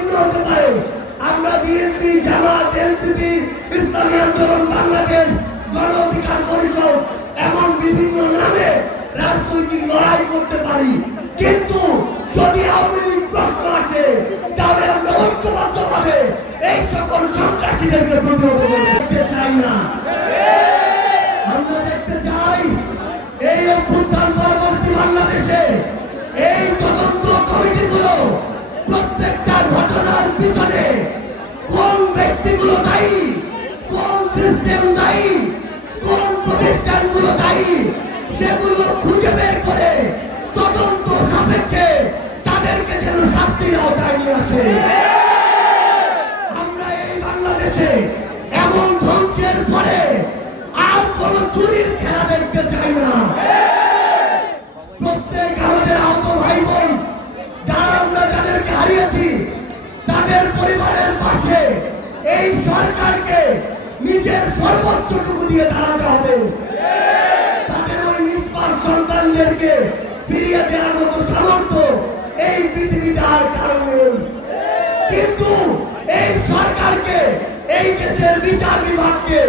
ভিন্ন হতে পারে। আমরা বিএনপি, জামাত, এনসিপি, ইসলামী আন্দোলন বাংলাদেশ, গণ অধিকার পরিষদ এমন বিভিন্ন নামে রাজনৈতিক লড়াই করতে পারি, কিন্তু যদি আওয়ামী লীগ প্রশ্ন আসে তাহলে আমরা ঐক্যবদ্ধভাবে এই সকল সন্ত্রাসীদেরকে প্রতিহত করতে চাই না। আমরা দেখতে চাই এই অভ্যুত্থান পরবর্তী বাংলাদেশে এই তদন্ত কমিটিগুলো প্রত্যেকটা ঘটনার পিছনে কোন ব্যক্তিগুলো দায়ী, কোন সিস্টেম দায়ী, কোন প্রতিষ্ঠানগুলো দায়ী, সেগুলো খুঁজে বের করে তদন্ত সাপেক্ষে তাদেরকে যেন শাস্তির আওতায় নিয়ে আসে। আমরা এই বাংলাদেশে এমন ধ্বংসের পরে আর কোন চুরির খেলা দেখতে চাই না। প্রত্যেক আমাদের আহত ভাই বোন যারা আমরা যাদেরকে হারিয়েছি তাদের পরিবারের পাশে এই সরকারকে নিজের সর্বোচ্চটুকু দিয়ে দাঁড়াতে হবে। তাদের ওই নিষ্পাপ সন্তানদেরকে ফিরিয়ে দেওয়ার মতো সামর্থ্য এই পৃথিবীতে আর কারণ নেই। কিন্তু এই সরকারকে, এই দেশের বিচার বিভাগকে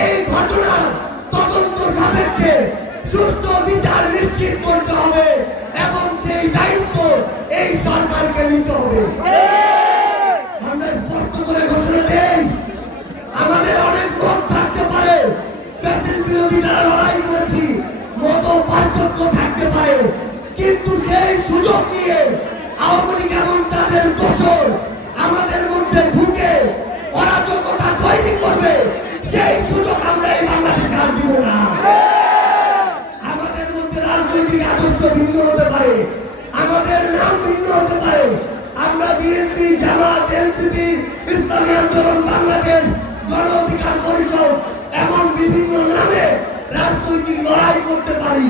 এই ঘটনার তদন্ত সাপেক্ষে সুষ্ঠু বিচার নিশ্চিত করতে হবে এবং সেই দায়িত্ব এই সরকারকে নিতে হবে। আমরা স্পষ্ট করে ঘোষণা দেই, আমাদের অনেক মত থাকতে পারে, ফ্যাসিস্ট বিরোধী যারা লড়াই করেছি মত পার্থক্য থাকতে পারে, কিন্তু সেই সুযোগ নিয়ে আওয়ামী লীগ এবং তাদের দোসর আমাদের মধ্যে ঢুকে অরাজকতা তৈরি করবে, সেই সুযোগ আমরা এই বাংলাদেশে আর দিব না। আমাদের মধ্যে রাজনৈতিক আদর্শ ভিন্ন হতে পারে, আমাদের নাম ভিন্ন হতে পারে, আমরা বিএনপি, জামাত, এনসিপি, ইসলামী আন্দোলন বাংলাদেশ, গণ অধিকার পরিষদ এমন বিভিন্ন নামে রাজনৈতিক লড়াই করতে পারি,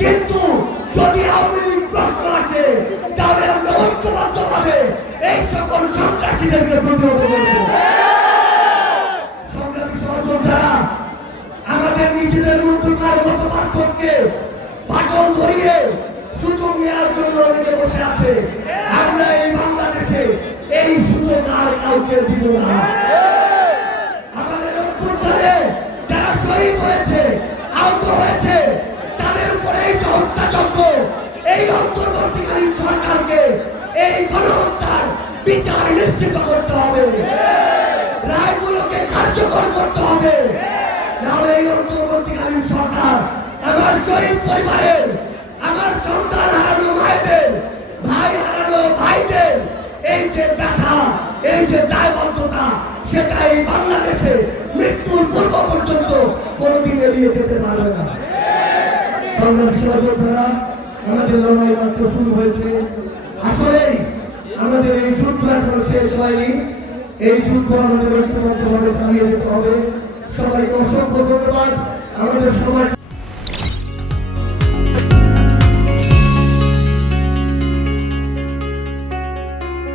কিন্তু যদি আওয়ামী লীগ প্রশ্ন আসে তাহলে আমরা ঐক্যবদ্ধভাবে এই সকল সন্ত্রাসীদেরকে প্রতিহত করব। সংগ্রামী সহযোদ্ধারা, আমাদের নিজেদের মধ্যকার মত পার্থক্যে ফাটল ধরিয়ে সুযোগ নেওয়ার জন্য অনেকে বসে আছে। আমরা এই বাংলাদেশে এই সুযোগ আর কাউকে দিব না। আমাদের অভ্যুত্থানে যারা শহীদ হয়েছে, আহত হয়েছে, তাদের উপরে এই যে হত্যাযজ্ঞ, এই অন্তর্বর্তীকালীন সরকারকে এই গণহত্যার বিচার নিশ্চিত করতে হবে, রায়গুলোকে কার্যকর করতে হবে। নাহলে এই অন্তর্বর্তীকালীন সরকার আমার শহীদ পরিবারের, আমার সন্তান হারানো মায়েদের, ভাই হারানো ভাইদের এই যে ব্যথা, এই যে দায়বদ্ধতা, সেটা এই বাংলাদেশে মৃত্যুর পূর্ব পর্যন্ত কোনোদিন এড়িয়ে যেতে পারবে না। সংগ্রামী সহযোদ্ধারা, আমাদের লড়াই মাত্র শুরু হয়েছে। আসলেই আমাদের এই যুদ্ধ এখনো শেষ হয়নি। এই যুদ্ধ আমাদের ঐক্যবদ্ধভাবে চালিয়ে যেতে হবে। সবাইকে অসংখ্য ধন্যবাদ। আমাদের সময়